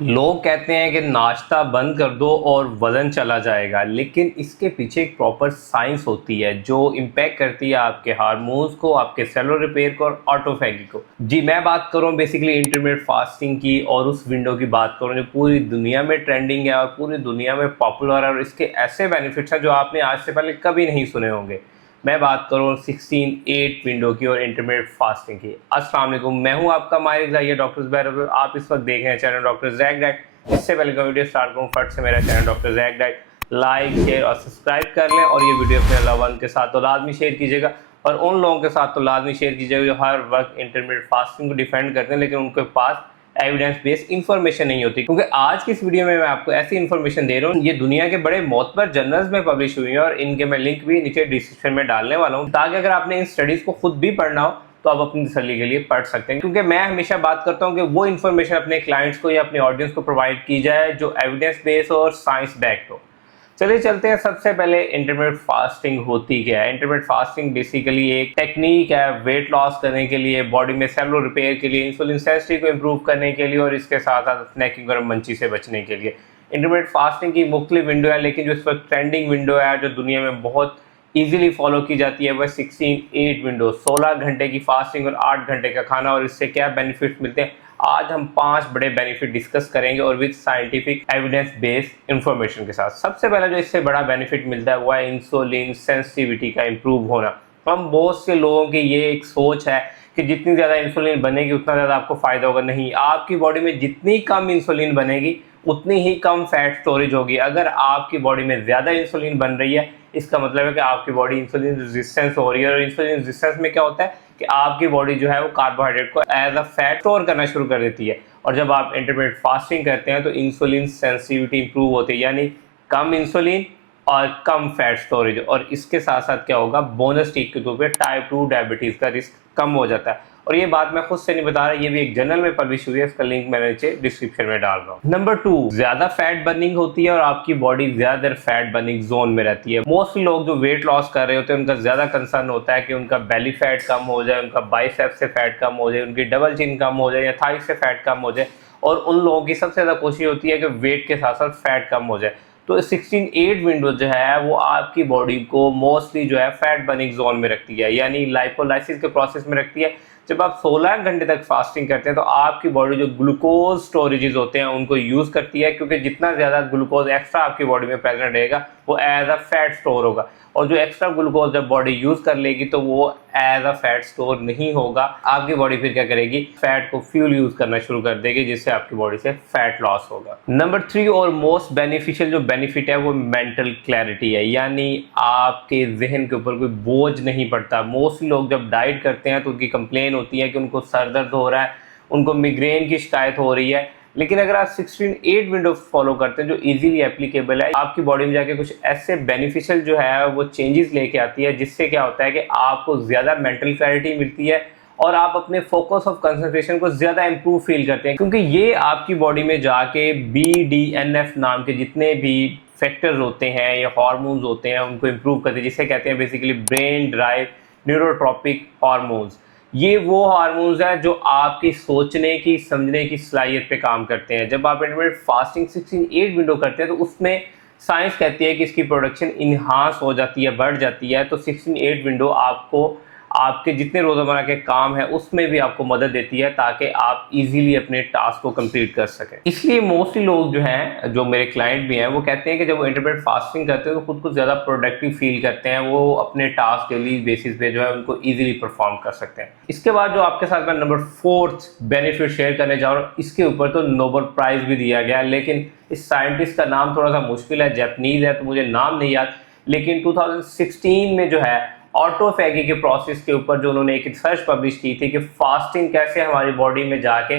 लोग कहते हैं कि नाश्ता बंद कर दो और वज़न चला जाएगा, लेकिन इसके पीछे एक प्रॉपर साइंस होती है जो इम्पैक्ट करती है आपके हार्मोन्स को, आपके सेलुलर रिपेयर को और ऑटोफैगी को। जी, मैं बात कर रहा हूँ बेसिकली इंटरमिटेंट फास्टिंग की, और उस विंडो की बात कर रहा हूँ जो पूरी दुनिया में ट्रेंडिंग है और पूरी दुनिया में पॉपुलर है, और इसके ऐसे बेनिफिट्स हैं जो आपने आज से पहले कभी नहीं सुने होंगे। मैं बात करूँ 16/8 विंडो की और इंटरमिटेंट फास्टिंग की। अस्सलाम वालेकुम, मैं हूँ आपका माहिर ज़ाहिर डॉक्टर ज़ुबैर। आप इस वक्त देख रहे हैं चैनल डॉक्टर ज़ैक डाइट। इससे पहले का वीडियो स्टार्ट करूँ, फट से मेरा channel doctor Zac diet like, share और सब्सक्राइब कर लें, और ये वीडियो अपने अल्लाह वन के साथ तो लाजमी शेयर कीजिएगा, और उन लोगों के साथ तो लाजमी शेयर कीजिएगा जो हर वक्त इंटरमिटेंट फास्टिंग को डिफेंड करते हैं लेकिन उनके पास एविडेंस बेस्ड इन्फॉर्मेशन नहीं होती। क्योंकि आज की इस वीडियो में मैं आपको ऐसी इन्फॉर्मेशन दे रहा हूँ, ये दुनिया के बड़े मोतबर जर्नल्स में पब्लिश हुई है, और इनके मैं लिंक भी नीचे डिस्क्रिप्शन में डालने वाला हूँ, ताकि अगर आपने इन स्टडीज को खुद भी पढ़ना हो तो आप अपनी तसल्ली के लिए पढ़ सकते हैं। क्योंकि मैं हमेशा बात करता हूँ कि वो इन्फॉर्मेशन अपने क्लाइंट्स को या अपने ऑडियंस को प्रोवाइड की जाए जो एविडेंस बेस्ड और साइंस बैक्ड हो। चलिए चलते हैं। सबसे पहले इंटरमिटेंट फास्टिंग होती क्या है। इंटरमिटेंट फास्टिंग बेसिकली एक टेक्निक है वेट लॉस करने के लिए, बॉडी में सेलुलर रिपेयर के लिए, इंसुलिन सेंसिटिविटी को इंप्रूव करने के लिए, और इसके साथ साथ स्नैकिंग और मंची से बचने के लिए। इंटरमिटेंट फास्टिंग की मुख्तलिफ विंडो है, लेकिन जो इस वक्त ट्रेंडिंग विंडो है जो दुनिया में बहुत ईजिली फॉलो की जाती है वह 16/8 विंडो, 16 घंटे की फास्टिंग और 8 घंटे का खाना। और इससे क्या बेनिफिट मिलते हैं, आज हम 5 बड़े बेनिफिट डिस्कस करेंगे और with scientific evidence based information के साथ। सबसे पहला जो इससे बड़ा बेनिफिट मिलता है वो है इंसुलिन सेंसिटिविटी का इंप्रूव होना। हम बहुत से लोगों की ये एक सोच है कि जितनी ज़्यादा इंसुलिन बनेगी उतना ज़्यादा आपको फ़ायदा होगा। नहीं, आपकी बॉडी में जितनी कम इंसुलिन बनेगी उतनी ही कम फैट स्टोरेज होगी। अगर आपकी बॉडी में ज़्यादा इंसुलिन बन रही है, इसका मतलब है कि आपकी बॉडी इंसुलिन रेजिस्टेंस हो रही है, और इंसुलिन रेजिस्टेंस में क्या होता है कि आपकी बॉडी जो है वो कार्बोहाइड्रेट को एज अ फैट स्टोर करना शुरू कर देती है। और जब आप इंटरमिटेंट फास्टिंग करते हैं तो इंसुलिन सेंसिटिविटी इंप्रूव होती है, यानी कम इंसुलिन और कम फैट स्टोरेज। और इसके साथ साथ क्या होगा, बोनस टीक के तौर पे टाइप 2 डायबिटीज़ का रिस्क कम हो जाता है। और ये बात मैं खुद से नहीं बता रहा, ये भी एक जर्नल में पब्लिश हुई है, इसका लिंक मैंने नीचे डिस्क्रिप्शन में डाल रहा हूँ। नंबर 2, ज्यादा फैट बर्निंग होती है और आपकी बॉडी ज्यादा फैट बर्निंग जोन में रहती है। मोस्टली लोग जो वेट लॉस कर रहे होते हैं उनका ज्यादा कंसर्न होता है कि उनका बेली फैट कम हो जाए, उनका बाइसेप से फैट कम हो जाए, उनकी डबल चिन कम हो जाए या थाई से फैट कम हो जाए। और उन लोगों की सबसे ज्यादा कोशिश होती है कि वेट के साथ साथ फैट कम हो जाए। तो 16/8 विंडो जो है वो आपकी बॉडी को मोस्टली जो है फैट बर्निंग जोन में रखती है, यानी लाइपोलाइसिस के प्रोसेस में रखती है। जब आप 16 घंटे तक फास्टिंग करते हैं तो आपकी बॉडी जो ग्लूकोज स्टोरेजेस होते हैं उनको यूज़ करती है, क्योंकि जितना ज़्यादा ग्लूकोज एक्स्ट्रा आपकी बॉडी में प्रेजेंट रहेगा वो एज अ फैट स्टोर होगा, और जो एक्स्ट्रा ग्लूकोज जब बॉडी यूज़ कर लेगी तो वो एज अ फैट स्टोर नहीं होगा। आपकी बॉडी फिर क्या करेगी, फैट को फ्यूल यूज़ करना शुरू कर देगी, जिससे आपकी बॉडी से फैट लॉस होगा। नंबर 3 और मोस्ट बेनिफिशियल जो बेनिफिट है वो मेंटल क्लैरिटी है, यानी आपके जहन के ऊपर कोई बोझ नहीं पड़ता। मोस्टली लोग जब डाइट करते हैं तो उनकी कंप्लेन होती है कि उनको सर दर्द हो रहा है, उनको मिग्रेन की शिकायत हो रही है। लेकिन अगर आप 16/8 विंडो फॉलो करते हैं जो इजीली एप्लीकेबल है, आपकी बॉडी में जाके कुछ ऐसे बेनिफिशियल जो है वो चेंजेस लेके आती है, जिससे क्या होता है कि आपको ज़्यादा मेंटल क्लैरिटी मिलती है और आप अपने फोकस ऑफ कंसंट्रेशन को ज़्यादा इंप्रूव फील करते हैं, क्योंकि ये आपकी बॉडी में जाके BDNF नाम के जितने भी फैक्टर्स होते हैं या हार्मोन्स होते हैं उनको इंप्रूव करते हैं, जिसे कहते हैं basically brain drive neurotropic hormones. ये वो हार्मोन्स हैं जो आपकी सोचने की, समझने की सलाहियत पे काम करते हैं। जब आप इंटरमिटेंट फास्टिंग 16/8 विंडो करते हैं तो उसमें साइंस कहती है कि इसकी प्रोडक्शन इन्हांस हो जाती है, बढ़ जाती है। तो 16/8 विंडो आपको आपके जितने रोज़मर्रा के काम है उसमें भी आपको मदद देती है, ताकि आप इजीली अपने टास्क को कंप्लीट कर सकें। इसलिए मोस्टली लोग जो हैं, जो मेरे क्लाइंट भी हैं, वो कहते हैं कि जब वो इंटरमिटेंट फास्टिंग करते हैं तो खुद को ज़्यादा प्रोडक्टिव फील करते हैं, वो अपने टास्क डेली बेसिस पे जो है उनको ईजिली परफॉर्म कर सकते हैं। इसके बाद जो आपके साथ मैं नंबर 4th बेनिफिट शेयर करने जा रहा हूँ, इसके ऊपर तो नोबेल प्राइज भी दिया गया, लेकिन इस साइंटिस्ट का नाम थोड़ा सा मुश्किल है, जैपनीज है तो मुझे नाम नहीं याद। लेकिन 2016 में जो है ऑटोफैगी के प्रोसेस के ऊपर जो उन्होंने एक रिसर्च पब्लिश की थी कि फास्टिंग कैसे हमारी बॉडी में जाके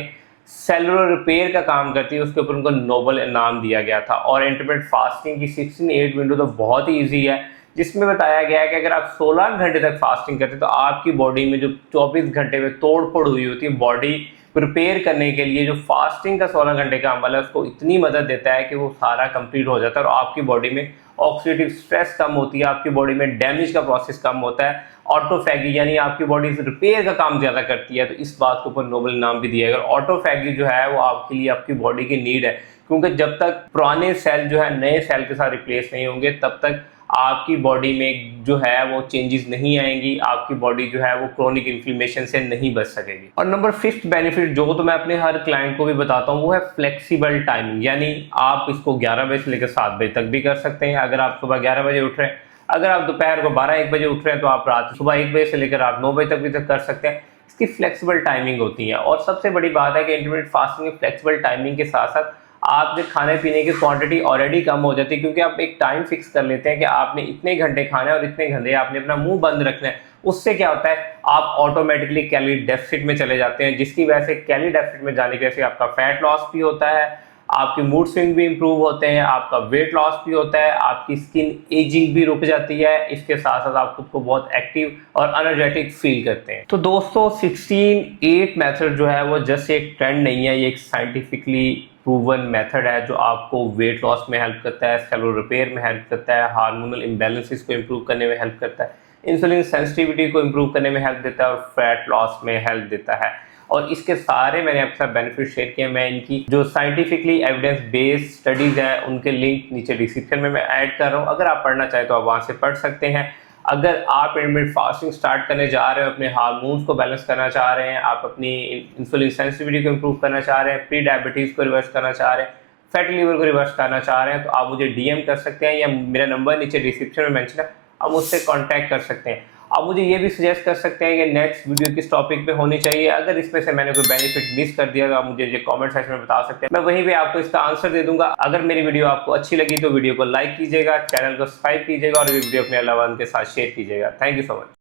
सेलुलर रिपेयर का काम करती है, उसके ऊपर उनको नोबेल इनाम दिया गया था। और इंटरमिटेंट फास्टिंग की 16/8 विंडो तो बहुत ही ईजी है, जिसमें बताया गया है कि अगर आप 16 घंटे तक फास्टिंग करते हैं तो आपकी बॉडी में जो 24 घंटे में तोड़ फोड़ हुई होती है बॉडी प्रिपेयर करने के लिए, जो फास्टिंग का 16 घंटे का अमल है उसको इतनी मदद देता है कि वो सारा कंप्लीट हो जाता है और आपकी बॉडी में ऑक्सीडेटिव स्ट्रेस कम होती है, आपकी बॉडी में डैमेज का प्रोसेस कम होता है, ऑटोफैगी यानी आपकी बॉडी रिपेयर का काम ज़्यादा करती है, तो इस बात के ऊपर नोबेल नाम भी दिया गया। और ऑटोफैगी जो है वो आपके लिए आपकी बॉडी की नीड है, क्योंकि जब तक पुराने सेल जो है नए सेल के साथ रिप्लेस नहीं होंगे तब तक आपकी बॉडी में जो है वो चेंजेस नहीं आएंगी, आपकी बॉडी जो है वो क्रोनिक इन्फ्लेमेशन से नहीं बच सकेगी। और नंबर 5 बेनिफिट जो तो मैं अपने हर क्लाइंट को भी बताता हूँ वो है फ्लेक्सिबल टाइमिंग, यानी आप इसको 11 बजे से लेकर 7 बजे तक भी कर सकते हैं। अगर आप सुबह 11 बजे उठ रहे हैं, अगर आप दोपहर को 12-1 बजे उठ रहे हैं, तो आप रात सुबह 1 बजे से लेकर रात 9 बजे तक भी कर सकते हैं। इसकी फ्लेक्सिबल टाइमिंग होती है। और सबसे बड़ी बात है कि इंटरमिटेंट फास्टिंग की फ्लेक्सिबल टाइमिंग के साथ साथ आपके खाने पीने की क्वांटिटी ऑलरेडी कम हो जाती है, क्योंकि आप एक टाइम फिक्स कर लेते हैं कि आपने इतने घंटे खाना है और इतने घंटे आपने अपना मुंह बंद रखना है। उससे क्या होता है, आप ऑटोमेटिकली कैलोरी डेफिसिट में चले जाते हैं, जिसकी वजह से कैलोरी डेफिसिट में जाने की वजह से आपका फैट लॉस भी होता है, आपके मूड स्विंग भी इंप्रूव होते हैं, आपका वेट लॉस भी होता है, आपकी स्किन एजिंग भी रुक जाती है, इसके साथ साथ आप खुद को बहुत एक्टिव और एनर्जेटिक फील करते हैं। तो दोस्तों 16-8 मेथड जो है वो जस्ट एक ट्रेंड नहीं है, ये एक साइंटिफिकली प्रूवन मेथड है जो आपको वेट लॉस में हेल्प करता है, सेलुलर रिपेयर में हेल्प करता है, हार्मोनल इम्बैलेंसेस को इंप्रूव करने में हेल्प करता है, इंसुलिन सेंसिटिविटी को इंप्रूव करने में हेल्प देता है और फैट लॉस में हेल्प देता है। और इसके सारे मैंने आपके साथ बेनिफिट शेयर किए। मैं इनकी जो साइंटिफिकली एविडेंस बेस्ड स्टडीज है उनके लिंक नीचे डिस्क्रिप्शन में मैं ऐड कर रहा हूँ, अगर आप पढ़ना चाहें तो आप वहाँ से पढ़ सकते हैं। अगर आप इंटरमिटेंट फास्टिंग स्टार्ट करने जा रहे हो, अपने हार्मोन्स को बैलेंस करना चाह रहे हैं, आप अपनी इंसुलिन सेंसिटिविटी को इंप्रूव करना चाह रहे हैं, प्री डायबिटीज़ को रिवर्स करना चाह रहे हैं, फैटी लिवर को रिवर्स करना चाह रहे हैं, तो आप मुझे डीएम कर सकते हैं या मेरा नंबर नीचे डिस्क्रिप्शन में मेंशन है, आप मुझसे कॉन्टैक्ट कर सकते हैं। आप मुझे ये भी सजेस्ट कर सकते हैं कि नेक्स्ट वीडियो किस टॉपिक पे होनी चाहिए। अगर इसमें से मैंने कोई बेनिफिट मिस कर दिया तो आप मुझे ये कमेंट सेक्शन में बता सकते हैं, मैं वहीं पे आपको इसका आंसर दे दूंगा। अगर मेरी वीडियो आपको अच्छी लगी तो वीडियो को लाइक कीजिएगा, चैनल को सब्सक्राइब कीजिएगा और ये वीडियो अपने अलावा के साथ शेयर कीजिएगा। Thank you so much.